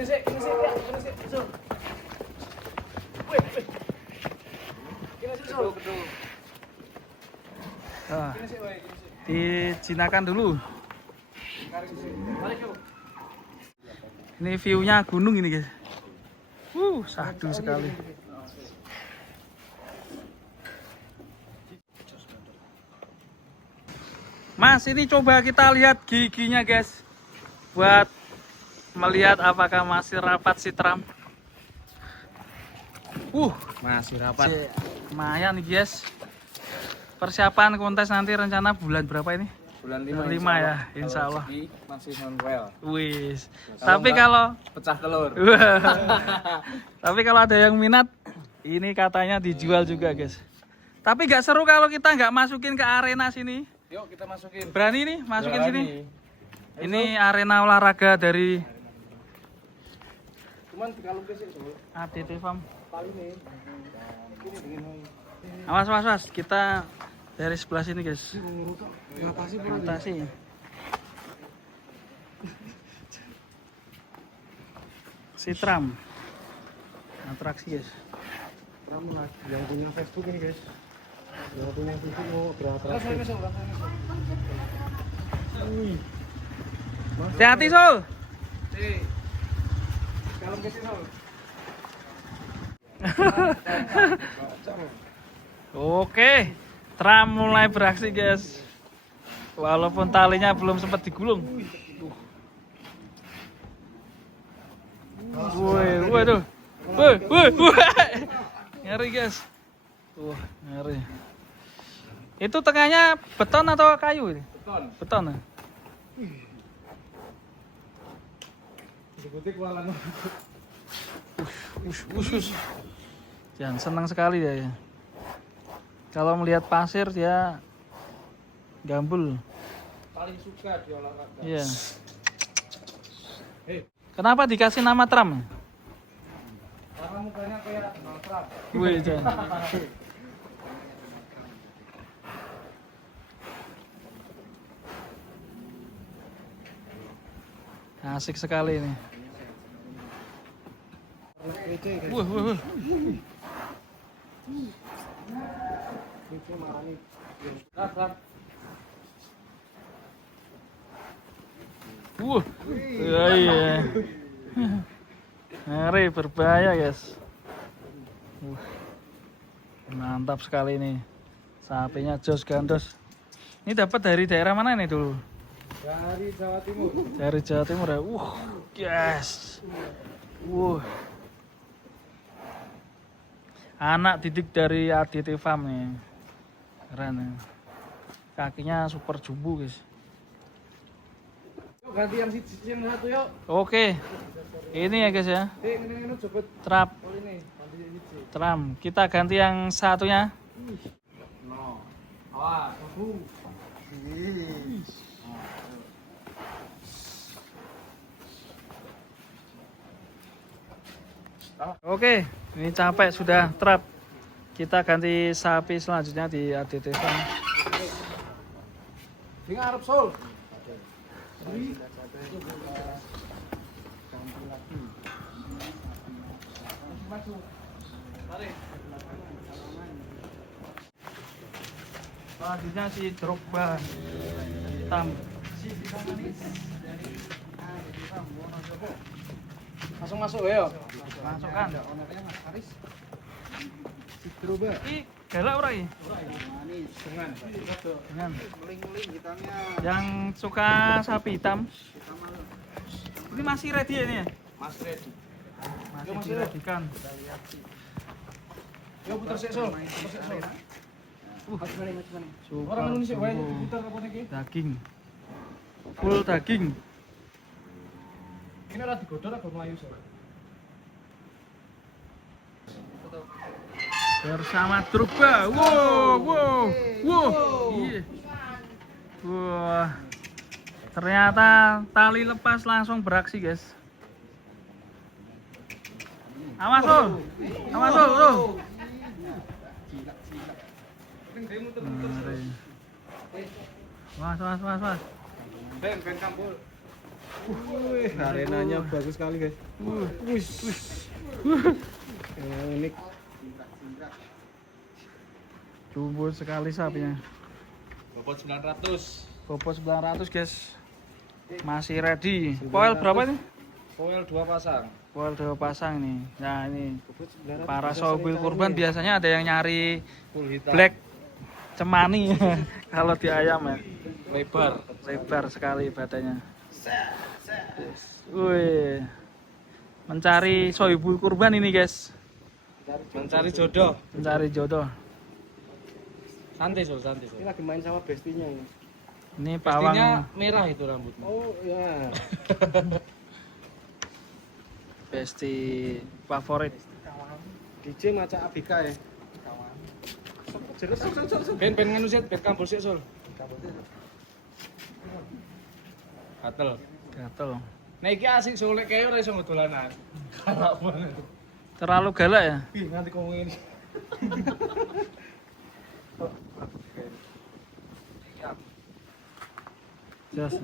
Kini sih, Sul. Wih. Kini sih, Sul. Nah, dijinakan dulu. Ini view-nya gunung ini guys. Sahdu sekali. Mas, ini coba kita lihat giginya guys, buat melihat apakah masih rapat si Tram. Masih rapat. Lumayan nih guys. Persiapan kontes nanti rencana bulan berapa ini? Bulan 5 ya, insya Allah. Masih non-well. Wis. Tapi kalau Pecah telur. tapi kalau ada yang minat, ini katanya dijual juga guys. Tapi nggak seru kalau kita nggak masukin ke arena sini. Yuk kita masukin. Berani nih masukin Berani. sini. Ini arena olahraga dari Cuman kalau ke sini Sul. ADT Farm. Kali nih. Ini dingin. Awas, kita dari sebelah sini guys. Ngatasi Atasi. Si Tram. Atraksi guys. Kamu yang punya Facebook ini guys. Yang punya Facebook mau beratraksi. Hati-hati Sol. Kalau ke sini Sul. Oke, Tram mulai beraksi guys. Walaupun talinya belum sempat digulung. Waduh. Ngeri guys. Ngeri. Itu tengahnya beton atau kayu ini? Beton. Ya? Dikutik walan. Jangan senang sekali dia ya. Kalau melihat pasir dia gambul. Paling suka di olahraga. Iya. Kenapa dikasih nama Tram? Karena mukanya kayak Donald Trump. Wih, jangan. Asik sekali ini. Wah. Iya. Ngeri, berbahaya guys. Mantap sekali ini. Sapinya jos gandos. Ini dapat dari daerah mana ini dulu? Dari Jawa Timur. Dari Jawa Timur ya. Yes. Anak didik dari ADT Farm nih. Keren ya. Kakinya super jumbo guys. Yuk ganti yang satu yuk. Oke. Ini ya guys ya. Ini cepet. Trap. Ini ganti siji. Tram. Kita ganti yang satunya. No. Awas, tunggu. Oke, ini capek sudah trap. Kita ganti sapi selanjutnya di ADT Farm. Sing arep Sul. Selanjutnya si Drogba hitam. Langsung masuk ya. Masukkan. Si Droba. Ini galak ora iki? Dengan. Dengan. Muling-muling hitamnya. Yang suka sapi hitam. Ini masih ready ya ini ya? Mas Redi. Masih diredikan. Yo putar sik Sul. Putar sik Sul. Super Orang Indonesia wae jumbo. putar apa iki? Daging. Full daging. Ini ora digodhog apa mlayu Sul. Bersama Drogba. Wow. Iya. Wah. Ternyata tali lepas langsung beraksi, guys. Awas, Sul. Awas, Sul. Was. Ben kampul. Wih, arenanya bagus sekali guys. Wih, unik. Jumbo sekali sapinya. Bobot 900. Bobot 900 guys. Masih ready. Poel berapa ini? Foil 2 pasang. Poel 2 pasang nih. Nah ini Bobot 900 para bisa sobil sering kurban cari ya. biasanya ada yang nyari Full hitam. black cemani kalau di ayam ya. Lebar. Sekali badannya. Wih. Mencari sohibul kurban ini guys. Mencari jodoh. Mencari jodoh. Santai santai. Ini lagi main sama bestinya ini. Ini Pastinya pawang merah itu rambutnya. Oh ya. besti favorit. DJ maca Abika ya. Jelas. Ben nganu sih, ben kampus sih Sol. Gatel. Gatel. Nah iki asik Sol, kayak ora iso ngedolanan. Galak banget. Terlalu galak ya? Ih, nganti ngomongin. Jelas.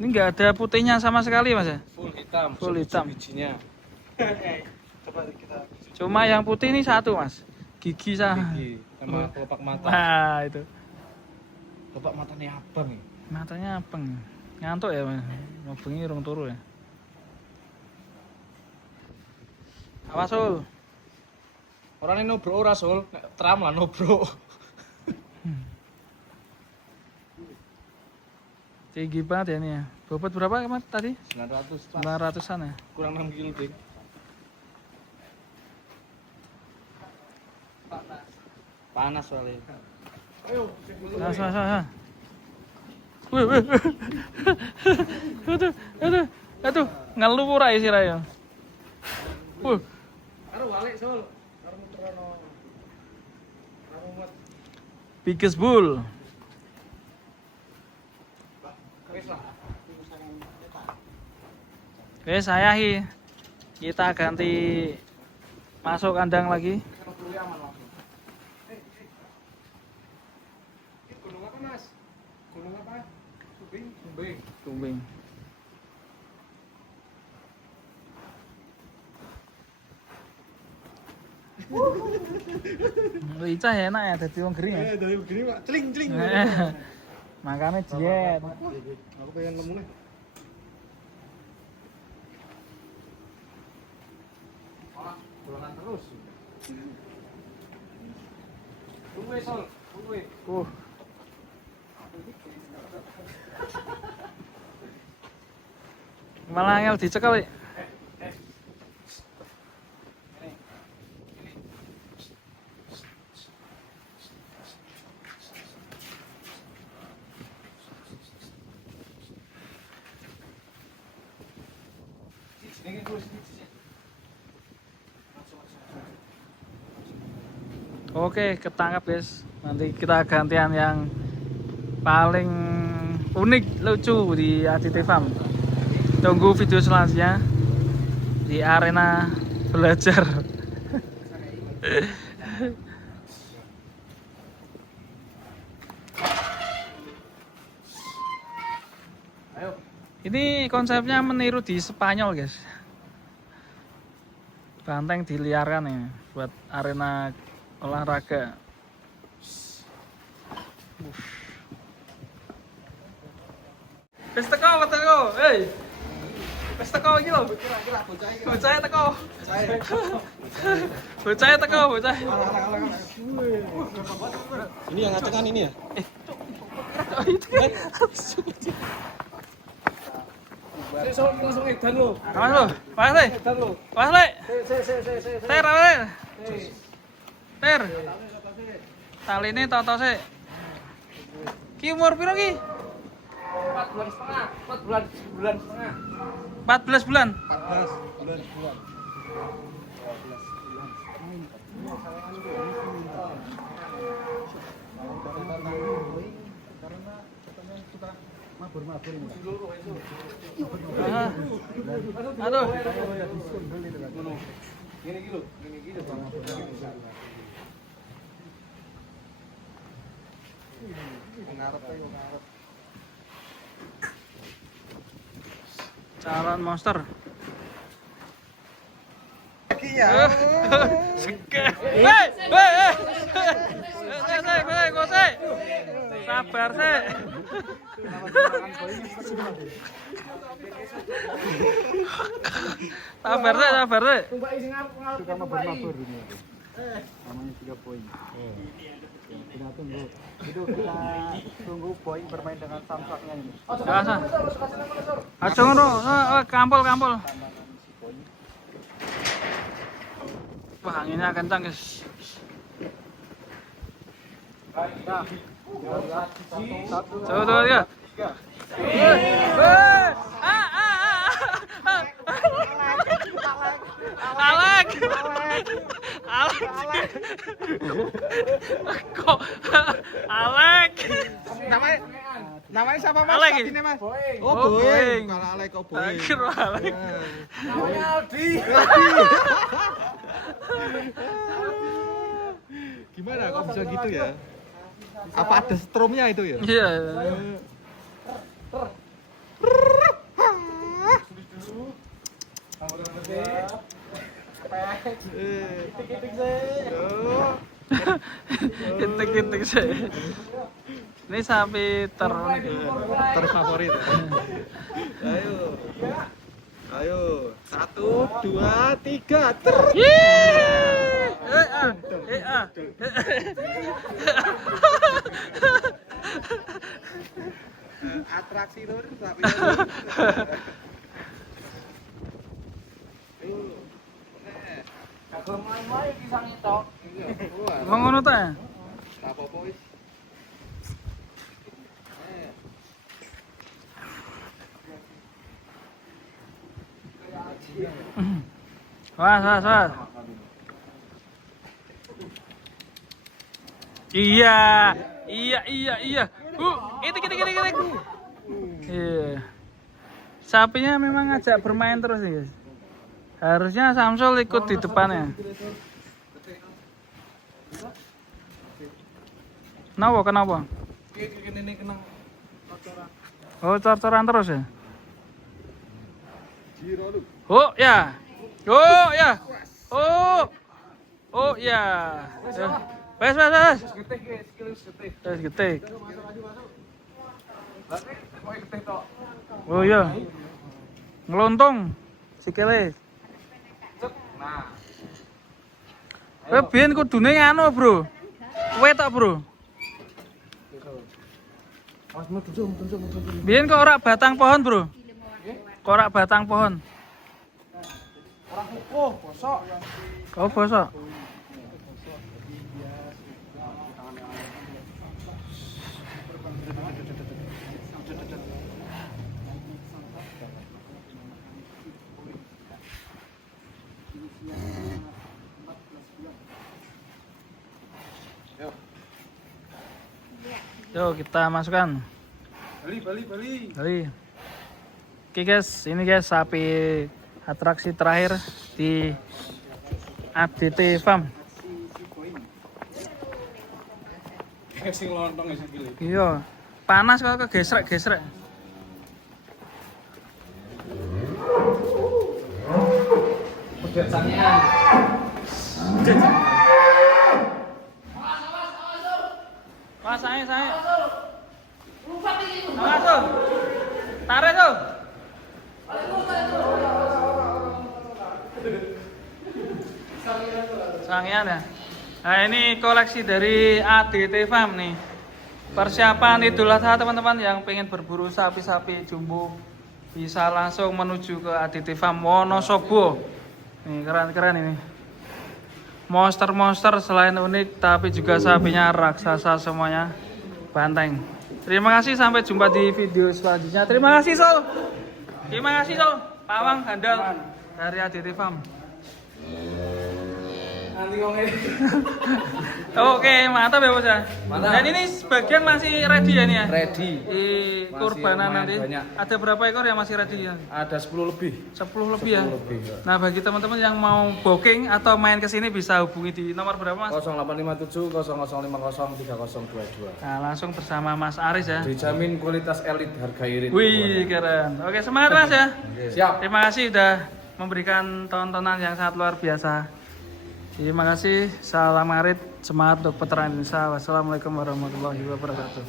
Ini nggak ada putihnya sama sekali mas ya? Full hitam. Full hitam. Bijinya. Coba kita Cuma yang putih ini satu mas. Gigi sama. Gigi sama kelopak mata. Nah itu. Kelopak matanya abang ya. Matanya apeng. Ngantuk ya mas? Mau bengi rong turu ya? Awas Sul. Orang ini nobro ora Sol, nek tram lah nobro. Tinggi banget ya ini ya. Bobot berapa kemarin tadi? 900. 900-an ya? Kurang 6 kilo ding. Panas soalnya. Nah. Wih. Aduh, ngeluh ora isi raya. Karo balik Sol. Karo muterono. Karo mat. Biggest bull. Wis lah. Oke, saya kita ganti masuk kandang lagi. Gunung apa Mas? Gunung apa? Subing. Kumbing. Licah ya enak ya, jadi wong gering ya. Dari begini Pak, celing. Makanya diet. Aku pengen lemu nih. Pulangan terus. Tunggu Sol, tunggu. Malah angel dicekal. Ya. Oke, ketangkap guys. Nanti kita gantian yang paling unik, lucu di ADT Farm. Tunggu video selanjutnya di arena belajar. Ini konsepnya meniru di Spanyol guys. Banteng diliarkan ya buat arena olahraga. Wis teko, hei. Wis teko iki lho. Bocah teko. Bocah teko, bocah. Ini yang ngacekan ini ya? Sol langsung edan lo. Awas lo, awas le. Edan lo. Awas le. Ter, awas le. Ter. Taline toto sik. Ki umur piro ki? 4 bulan setengah. 4 bulan setengah. 14 bulan. 14 bulan. Karena katanya suka mabur-mabur ini. Ah. Aduh. Gini gitu. Ngarep ayo ngarep. Calon monster. Iya. Sekeh. Hei. Kok sabar sih. Sabar sih. Suka mabur-mabur ini. Namanya 3 poin. Kita tunggu. Itu kita tunggu poin bermain dengan samsaknya ini. Biasa. Aja ngono. Kampul. Wah, anginnya kencang, guys. Coba ya. Alek. Kok Alek? Namanya siapa Mas? Alek. Ini Mas. Oh, Boeing. Kalau Alek kok Tak Boeing. kira Alek. Namanya Aldi. Gimana kok bisa gitu ya? Apa ada stromnya itu ya? Iya. Kintik sih. Ini sapi Terfavorit. Ayo. 1, 2, 3. Atraksi lur, sapi. Mau ngono ta? Apa-apa wis. Was. Iya. Itik. Iya. Sapinya memang ngajak bermain terus nih, guys. Harusnya Samsul ikut di depannya. Kenapa? Ini kena Oh, cor-coran terus ya? Giro lu. Oh ya. Wes. Getik. Oh iya. Ngelontung sikile. Nah. Biyen kudune nganu, Bro. Wetok, Bro. Biyen kok ora batang pohon, Bro? Kok ora batang pohon? Bosok. Oh, bosok. Yuk kita masukkan. Bali. Oke guys, ini guys sapi atraksi terakhir di ADT Farm. Sing lontong ya sikile. Iya, panas kalau kegesrek-gesrek. Pedet sangean. Wah, saya. Masuk. Tarik tuh. Sangian ya. Nah, ini koleksi dari ADT Farm nih. Persiapan Idul Adha teman-teman yang pengen berburu sapi-sapi jumbo bisa langsung menuju ke ADT Farm Wonosobo. Nih keren-keren ini. Monster-monster selain unik tapi juga sapinya raksasa semuanya. Banteng. Terima kasih, sampai jumpa di video selanjutnya. Terima kasih Sol. Pawang handal dari ADT Farm. Nanti ngomongin. Oke, mantap ya bos ya. Mantap. Dan ini sebagian masih ready ya nih ya. Ready. Di kurbanan lumayan nanti. banyak. Ada berapa ekor yang masih ready ya? Ada 10 lebih. 10 lebih ya. 10 lebih. Ya. Nah bagi teman-teman yang mau booking atau main ke sini bisa hubungi di nomor berapa mas? 0857 0050 3022. Nah langsung bersama Mas Aris ya. Dijamin kualitas elit, harga irit. Wih keren. Oke semangat mas ya. Siap. Terima kasih sudah memberikan tontonan yang sangat luar biasa. Terima kasih. Salam ngarit. Semangat untuk peternak Indonesia. Wassalamualaikum warahmatullahi wabarakatuh.